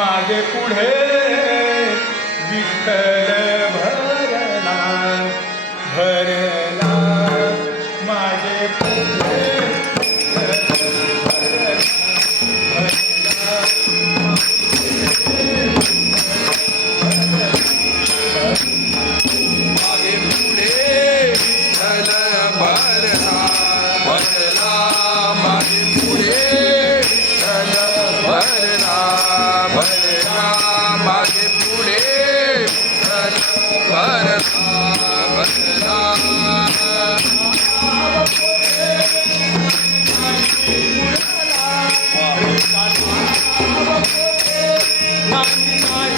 मागे पुढे विठ्ठल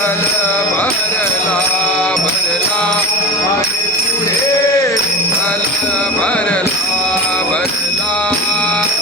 विठ्ठल भरला भरला हरे पुढे विठ्ठल भरला भरला.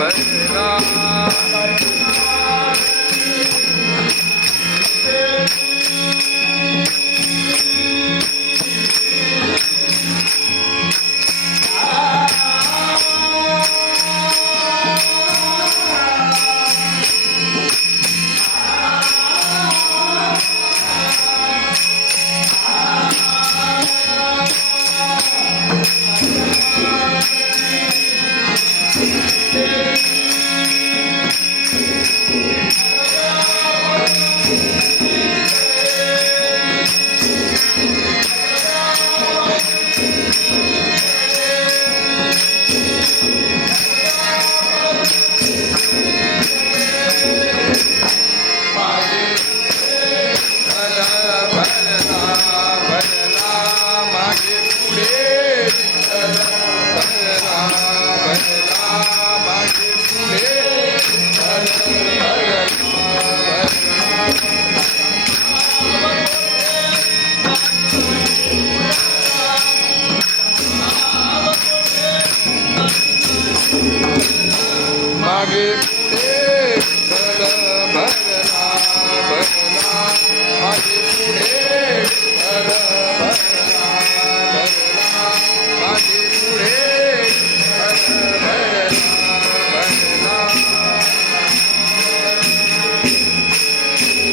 감사합니다.